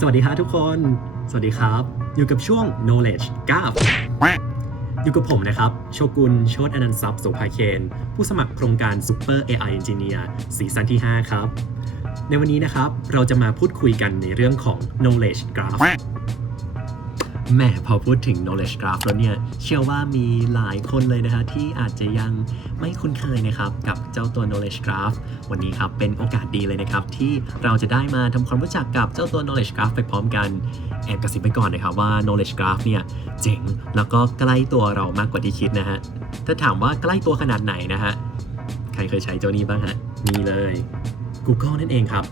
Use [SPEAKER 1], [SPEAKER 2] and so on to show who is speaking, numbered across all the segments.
[SPEAKER 1] สวัสดีครับทุกคน สวัสดีครับ อยู่กับช่วง knowledge 9อยู่กับผมนะครับ โชกุลโชตอนันต์ทรัพย์สุภาเคน ผู้สมัครโครงการ Super AI Engineer ซีซั่นที่ 5 ครับ ในวันนี้นะครับ เราจะมาพูดคุยกันในเรื่องของ knowledge graph แหม่พอพูดถึง knowledge graph แล้วเนี่ย เชื่อว่ามีหลายคนเลยนะคะที่อาจจะยังไม่คุ้นเคยนะครับ กับเจ้าตัว knowledge graph วันนี้ครับ เป็นโอกาสดีเลยนะครับ ที่เราจะได้มาทำความรู้จักกับเจ้าตัว knowledge graph ไปพร้อมกัน แอบกระซิบไปก่อนนะครับว่า knowledge graph เนี่ย เจ๋ง แล้วก็ใกล้ตัวเรามากกว่าที่คิดนะฮะ ถ้าถามว่าใกล้ตัวขนาดไหนนะฮะ ใครเคยใช้เจ้านี้บ้างฮะ นี่เลย Google นั่นเองครับ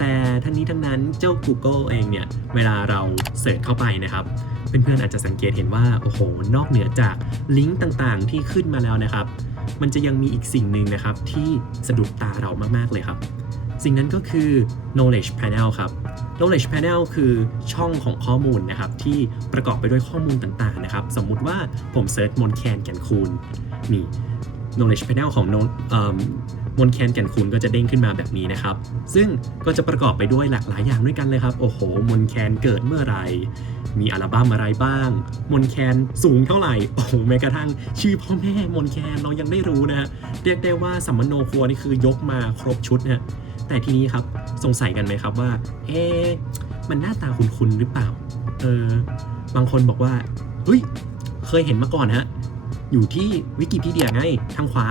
[SPEAKER 1] แต่ทั้งนี้ทั้งนั้นเจ้า Google เองเนี่ย เวลาเราเสิร์ชเข้าไปนะครับ เพื่อนๆอาจจะสังเกตเห็นว่า โอ้โห นอกเหนือจากลิงก์ต่างๆ ที่ขึ้นมาแล้วนะครับ มันจะยังมีอีกสิ่งหนึ่งนะครับ ที่สะดุดตาเรามากๆเลยครับ สิ่งนั้นก็คือ knowledge panel ครับ knowledge panel คือช่องของข้อมูลนะครับ ที่ประกอบไปด้วยข้อมูลต่างๆนะครับ สมมุติว่าผมเซิร์ชมนแคนแก่นคูณนี่ knowledge panel ของ มนแคนแก่นคูณก็จะเด้งขึ้นมาแบบนี้นะครับ ซึ่งก็จะประกอบไปด้วยหลากหลายอย่างด้วยกันเลยครับ โอ้โห มนแคนเกิดเมื่อไหร่ มีอัลบั้มอะไรบ้าง มนแคนสูงเท่าไหร่ โอ้โห แม้กระทั่งชื่อพ่อแม่มนแคนเรายังไม่รู้นะฮะ เรียกได้ว่าสัมมโนครัวนี่คือยกมาครบชุดนะแต่ทีนี้ครับ สงสัยกันไหมครับว่า เอ๊มันหน้าตาคุ้นๆหรือเปล่า เออ บางคนบอกว่า เฮ้ย เคยเห็นมาก่อนฮะ อยู่ที่วิกิพีเดียไง ทางขวา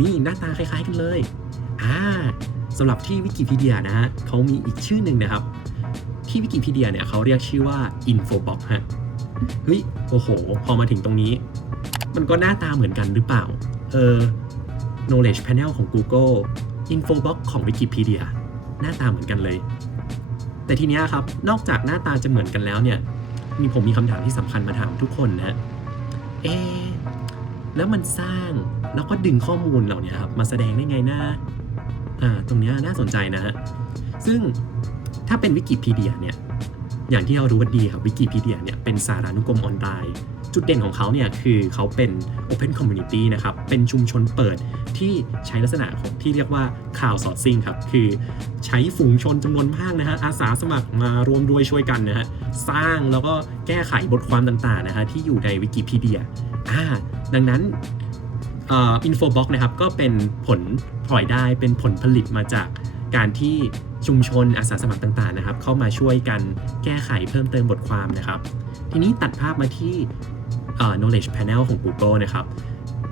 [SPEAKER 1] นี่หน้าตาคล้าย ๆ กันเลยอ่าสำหรับที่วิกิพีเดียนะฮะเขามีอีกชื่อหนึ่งนะครับ ที่วิกิพีเดียเนี่ยเขาเรียกชื่อว่า Infobox ฮะเฮ้ยโอ้โห พอมาถึงตรงนี้ มันก็หน้าตาเหมือนกันหรือเปล่า เออ knowledge panel ของ Google Infobox ของ Wikipedia หน้าตาเหมือนกันเลย แต่ทีนี้ครับ นอกจากหน้าตาจะเหมือนกันแล้วเนี่ย มีผมมีคำถามที่สำคัญมาถามทุกคนนะ เอ๊ะแล้วมันสร้าง แล้วก็ดึงข้อมูลเหล่านี้ครับมาแสดงได้ไงนะอ่าตรงเนี้ยน่าสนใจนะฮะซึ่งถ้าเป็นวิกิพีเดียเนี่ยอย่างที่เรารู้กันดีครับวิกิพีเดียเนี่ยเป็นสารานุกรมออนไลน์จุดเด่นของเขาเนี่ยคือเขาเป็น Open Community นะครับ เป็นชุมชนเปิดที่ใช้ลักษณะของที่เรียกว่า crowdsourcing ครับ คือใช้ฝูงชนจำนวนมากนะฮะ อาสาสมัครมารวมด้วยช่วยกันนะฮะ สร้างแล้วก็แก้ไขบทความต่างๆนะฮะที่อยู่ในวิกิพีเดียอ่าดังนั้น อินโฟบ็อกนะครับก็เป็นผลพลอยได้เป็นผลผลิตมาจากการที่ชุมชนอาสาสมัครต่างๆนะครับ เข้ามาช่วยกันแก้ไขเพิ่มเติมบทความนะครับ ทีนี้ตัดภาพมาที่อ่อ knowledge panel ของ Google นะครับ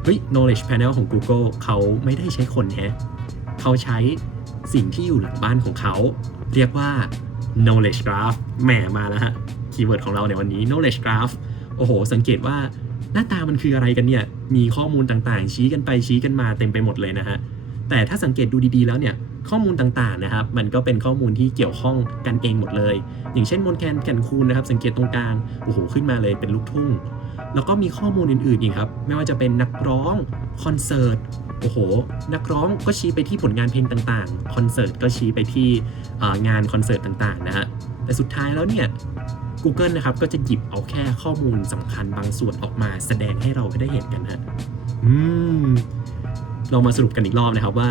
[SPEAKER 1] เฮ้ย knowledge panel ของ Google เขาไม่ได้ใช้คนแฮะเขาใช้สิ่งที่อยู่หลังบ้านของเขา เรียกว่า knowledge graph แหมมาแล้วฮะคีย์เวิร์ดของเราในวันนี้ knowledge graph โอ้โห สังเกตว่า น้าตามันคืออะไรกันเนี่ย มีข้อมูลต่างๆ ชี้กันไปชี้กันมาเต็มไปหมดเลยนะฮะ แต่ถ้าสังเกตดูดีๆแล้วเนี่ย ข้อมูลต่างๆนะครับ มันก็เป็นข้อมูลที่เกี่ยวข้องกันเองหมดเลย อย่างเช่นมนแคนแก่นคูณนะครับ สังเกตตรงกลาง โอ้โห ขึ้นมาเลยเป็นลูกทุ่ง แล้วก็มีข้อมูลอื่นๆอีกครับ ไม่ว่าจะเป็นนักร้อง คอนเสิร์ต โอ้โห นักร้องก็ชี้ไปที่ผลงานเพลงต่างๆ คอนเสิร์ตก็ชี้ไปที่งานคอนเสิร์ตต่างๆนะฮะ แต่สุดท้ายแล้วเนี่ย Google นะครับก็จะหยิบเอาแค่ข้อมูลสำคัญบางส่วนออกมาแสดงให้เราได้เห็นกันนะอืมเรามาสรุปกันอีกรอบนะครับว่า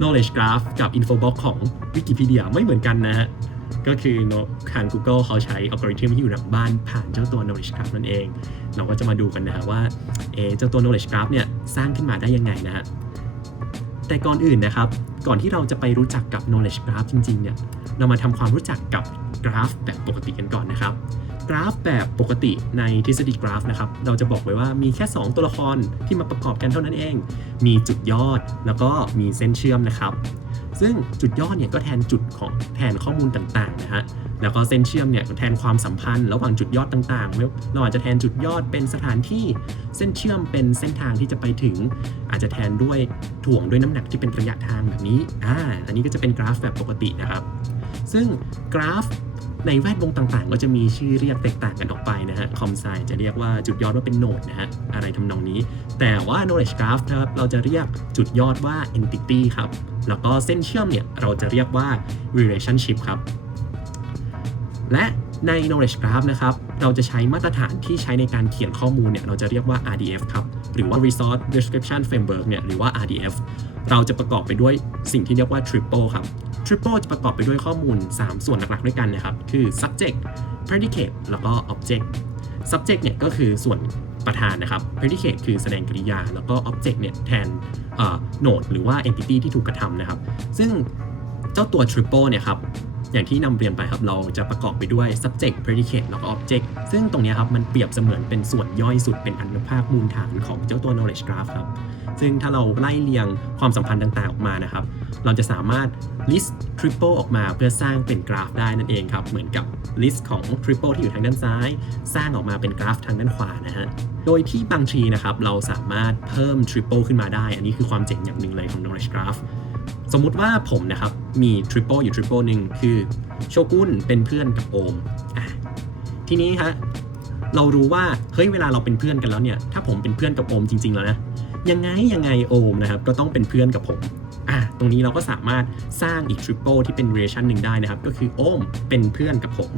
[SPEAKER 1] knowledge graph กับ infobox ของ Wikipedia ไม่เหมือนกันนะฮะก็คือทาง Google เขาใช้อัลกอริทึมที่อยู่หลังบ้านผ่านเจ้าตัว knowledge graph นั่นเอง เราก็จะมาดูกันนะว่าเอเจ้าตัว knowledge graph เนี่ยสร้างขึ้นมาได้ยังไงนะฮะแต่ก่อนอื่นนะครับ ก่อนที่เราจะไปรู้จักกับ knowledge graph จริงๆเนี่ยเรามาทำความรู้จักกับ กราฟแบบปกติกันก่อนนะครับ กราฟแบบปกติในทฤษฎีกราฟนะครับ เราจะบอกไว้ว่ามีแค่ 2 ตัวละครที่มาประกอบกันเท่านั้นเอง มีจุดยอดแล้วก็มีเส้นเชื่อมนะครับ ซึ่งจุดยอดเนี่ยก็แทนจุดของแทนข้อมูลต่างๆนะฮะแล้วก็เส้นเชื่อมเนี่ยแทนความสัมพันธ์ ระหว่างจุดยอดต่างๆเราอาจจะแทนจุดยอดเป็นสถานที่ เส้นเชื่อมเป็นเส้นทางที่จะไปถึง อาจจะแทนด้วยถ่วงด้วยน้ำหนักที่เป็นระยะทางแบบนี้ อ่า อันนี้ก็จะเป็นกราฟแบบปกตินะครับ ซึ่งกราฟ ในแวดวงต่างๆ ก็จะมีชื่อเรียกแตกต่างกันออกไปนะฮะ คอมไซจะเรียกว่าจุดยอดว่าเป็นโนดนะฮะ อะไรทำนองนี้ แต่ว่า knowledge graph นะครับ เราจะเรียกจุดยอดว่า entity ครับ แล้วก็เส้นเชื่อมเนี่ย เราจะเรียกว่า relationship ครับ และใน knowledge graph นะครับ เราจะใช้มาตรฐานที่ใช้ในการเขียนข้อมูลเนี่ย เราจะเรียกว่า RDF ครับ หรือว่า resource description framework เนี่ย หรือว่า RDF เราจะประกอบไปด้วยสิ่งที่เรียกว่า triple ครับ triple จะประกอบไปด้วยข้อมูล 3 ส่วนหลักๆด้วยกันนะครับ คือ subject predicate แล้วก็ object subject เนี่ยก็คือส่วนประธานนะครับ predicate คือแสดงกริยา แล้วก็ object เนี่ยแทนโนดหรือว่า entity ที่ถูกกระทำนะครับ ซึ่งเจ้าตัว triple เนี่ยครับ อย่างที่นำเรียนไปครับเราจะประกอบไปด้วย subject predicate แล้วก็ object ซึ่งตรงนี้ครับมันเปรียบเสมือนเป็นส่วนย่อยสุดเป็นอนุภาคมูลฐานของเจ้าตัว knowledge graph ครับซึ่งถ้าเราไล่เรียงความสัมพันธ์ต่างๆออกมานะครับ เราจะสามารถ list triple ออกมาเพื่อสร้างเป็นกราฟได้นั่นเองครับเหมือนกับ list ของ triple ที่อยู่ทางด้านซ้าย สร้างออกมาเป็นกราฟทางด้านขวานะฮะโดยที่บางทีนะครับเราสามารถเพิ่ม triple ขึ้นมาได้ อันนี้คือความเจ๋งอย่างหนึ่งเลยของ knowledge graph สมมุติว่าผมนะครับมี triple อยู่ triple หนึ่งคือโชกุนเป็นเพื่อนกับโอมอะทีนี้ฮะเรารู้ว่าเฮ้ยเวลาเราเป็นเพื่อนกันแล้วเนี่ย ถ้าผมเป็นเพื่อนกับโอมจริง ๆ แล้วนะยังไงยังไงโอมนะครับก็ต้องเป็นเพื่อนกับผมอะตรงนี้เราก็สามารถสร้างอีก triple ที่เป็น relation หนึ่งได้นะครับ ก็คือโอมเป็นเพื่อนกับผม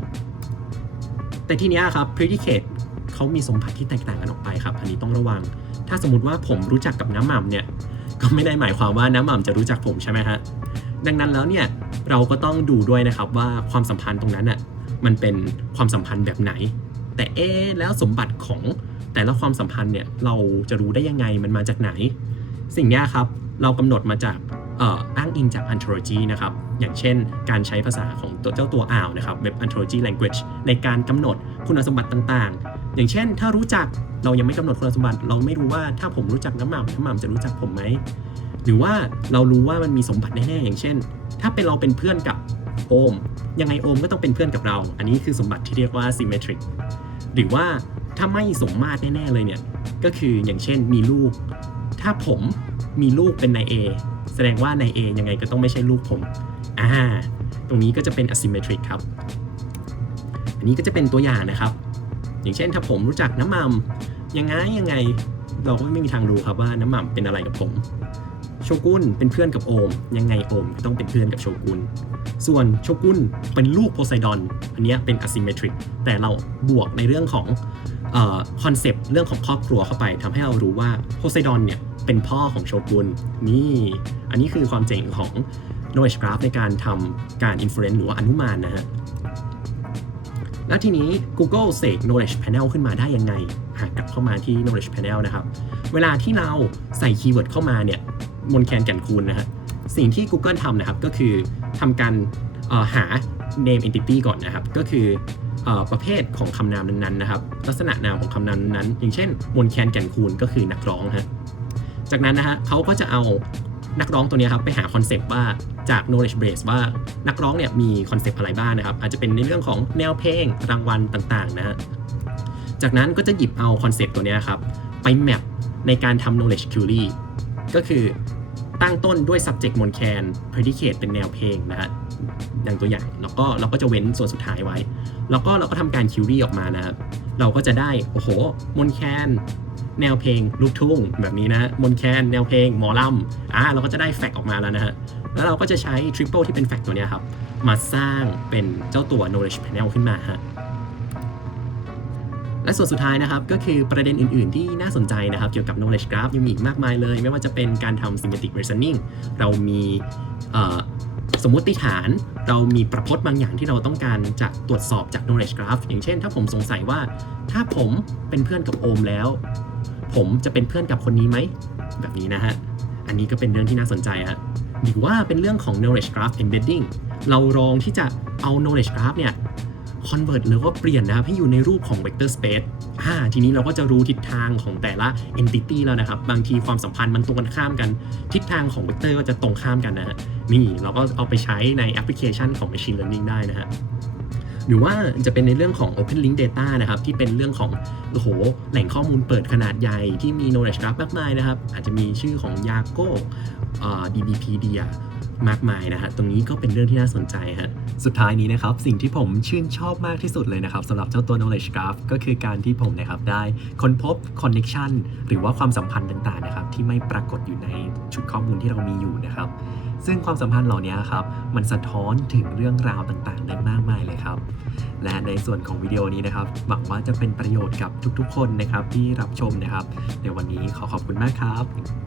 [SPEAKER 1] แต่ทีนี้ครับ predicate เขามีสมบัติที่แตกต่างกันออกไปครับ อันนี้ต้องระวัง ถ้าสมมติว่าผมรู้จักกับน้ำหม่ำเนี่ย ก็ไม่ได้หมายความว่าน้ำหม่ำจะรู้จักผมใช่ไหมฮะดังนั้นแล้วเนี่ยเราก็ต้องดูด้วยนะครับว่าความสัมพันธ์ตรงนั้นอะมันเป็นความสัมพันธ์แบบไหน แต่เอ๊แล้วสมบัติของแต่ละความสัมพันธ์เนี่ยเราจะรู้ได้ยังไงมันมาจากไหน สิ่งนี้ครับเรากำหนดมาจากเอ่ออ้างอิงจาก ontology นะครับ อย่างเช่น การใช้ภาษาของตัวเจ้าตัวอ่าวนะครับ web ontology language ในการกำหนดคุณสมบัติต่างๆ อย่างเช่น ถ้ารู้จัก เรายังไม่กำหนดคุณสมบัติ เราไม่รู้ว่าถ้าผมรู้จักน้ำหม่ำน้ำหม่ำจะรู้จักผมไหมหรือว่าเรารู้ว่ามันมีสมบัติแน่ๆอย่างเช่น ถ้าเป็นเราเป็นเพื่อนกับโอม ยังไงโอมก็ต้องเป็นเพื่อนกับเรา อันนี้คือสมบัติที่เรียกว่า symmetric หรือว่าถ้าไม่สมมาตรแน่ๆเลยเนี่ยก็คืออย่างเช่นมีลูก ถ้าผมมีลูกเป็นนาย A แสดงว่านาย A ยังไงก็ต้องไม่ใช่ลูกผมอ่าตรงนี้ก็จะเป็น asymmetric ครับ อันนี้ก็จะเป็นตัวอย่างนะครับ อย่างเช่นถ้าผมรู้จักน้ำมัน ยังไงยังไงเราก็ไม่มีทางรู้ครับว่าน้ำหม่ำเป็นอะไรกับผม โชกุนเป็นเพื่อนกับโอม ยังไงโอมก็ต้องเป็นเพื่อนกับโชกุน ส่วนโชกุนเป็นลูกโพไซดอน อันนี้เป็น asymmetric แต่เราบวกในเรื่องของคอนเซปต์เรื่องของครอบครัวเข้าไปทำให้เรารู้ว่าโพไซดอนเนี่ยเป็นพ่อของโชกุนนี่ อันนี้คือความเจ๋งของ knowledge graph ในการทำการ inference หรือว่าอนุมานนะฮะ แล้วทีนี้ Google เสก knowledge panel ขึ้นมาได้ยังไง หากลับเข้ามาที่ knowledge panel นะครับ เวลาที่เราใส่คีย์เวิร์ดเข้ามาเนี่ยมนแคนแก่นคูณนะฮะสิ่งที่ Google ทำนะครับก็คือทำการหา name entity ก่อนนะครับ ก็คืออประเภทของคำนามนั้นๆนะครับ ลักษณะนามของคำนามนั้นๆ อย่างเช่น มนแคนแก่นคูณก็คือนักร้องฮะจากนั้นนะฮะเขาก็จะเอานักร้องตัวนี้ครับไปหาคอนเซปต์ว่าจาก knowledge base ว่านักร้องเนี่ยมีคอนเซปต์อะไรบ้างนะครับ อาจจะเป็นในเรื่องของแนวเพลงรางวัลต่างๆนะฮะ จากนั้นก็จะหยิบเอาคอนเซปต์ตัวนี้ครับ ไปแมปในการทำ knowledge query ก็คือตั้งต้นด้วย subject มนแคน predicate เป็นแนวเพลงนะฮะอย่างตัวอย่างแล้วก็เราก็จะเว้นส่วนสุดท้ายไว้ แล้วก็เราก็ทำการ query ออกมานะครับ เราก็จะได้ โอ้โห มนแคนแนวเพลงลูกทุ่งแบบนี้นะ มนแคนแนวเพลงหมอลำอ่าเราก็จะได้แฟกออกมาแล้วนะฮะ แล้วเราก็จะใช้ triple ที่เป็นแฟกตัวนี้ครับ มาสร้างเป็นเจ้าตัว knowledge panel ขึ้นมาฮะ และส่วนสุดท้ายนะครับก็คือประเด็นอื่น ๆ ที่น่าสนใจนะครับ เกี่ยวกับ knowledge graph ยังมีอีกมากมายเลย ไม่ว่าจะเป็นการทำ semantic reasoning เรามีสมมติฐานเรามีประพจน์บางอย่างที่เราต้องการจะตรวจสอบจาก knowledge graph อย่างเช่น ถ้าผมสงสัยว่า ถ้าผมเป็นเพื่อนกับโอมแล้ว ผมจะเป็นเพื่อนกับคนนี้ไหม แบบนี้นะฮะ อันนี้ก็เป็นเรื่องที่น่าสนใจฮะหรือว่าเป็นเรื่องของ knowledge graph embedding เราลองที่จะเอา knowledge graph เนี่ย convert หรือว่าเปลี่ยนนะครับให้อยู่ในรูปของ vector space อ่าทีนี้เราก็จะรู้ทิศทางของแต่ละ entity แล้วนะครับ บางทีความสัมพันธ์มันตรงกันข้ามกัน ทิศทางของ vector ก็จะตรงข้ามกันนะฮะนี่เราก็เอาไปใช้ในแอปพลิเคชันของ machine learning ได้นะฮะหรือว่าจะเป็นในเรื่องของ Open Link Data นะครับ ที่เป็นเรื่องของโอ้โหแหล่งข้อมูลเปิดขนาดใหญ่ที่มี knowledge graph มากมายนะครับ อาจจะมีชื่อของ Yago DBpedia มากมายนะฮะตรงนี้ก็เป็นเรื่องที่น่าสนใจฮะ สุดท้ายนี้นะครับ สิ่งที่ผมชื่นชอบมากที่สุดเลยนะครับสำหรับเจ้าตัว knowledge graph ก็คือการที่ผมนะครับได้ค้นพบ connection หรือว่าความสัมพันธ์ต่างๆนะครับที่ไม่ปรากฏอยู่ในชุดข้อมูลที่เรามีอยู่นะครับ ซึ่งความสัมพันธ์เหล่านี้ครับมันสะท้อนถึงเรื่องราวต่างๆ ได้มากมายเลยครับ และในส่วนของวิดีโอนี้นะครับหวังว่าจะเป็นประโยชน์กับทุกๆ คนนะครับที่รับชมนะครับในวันนี้ขอขอบคุณมากครับ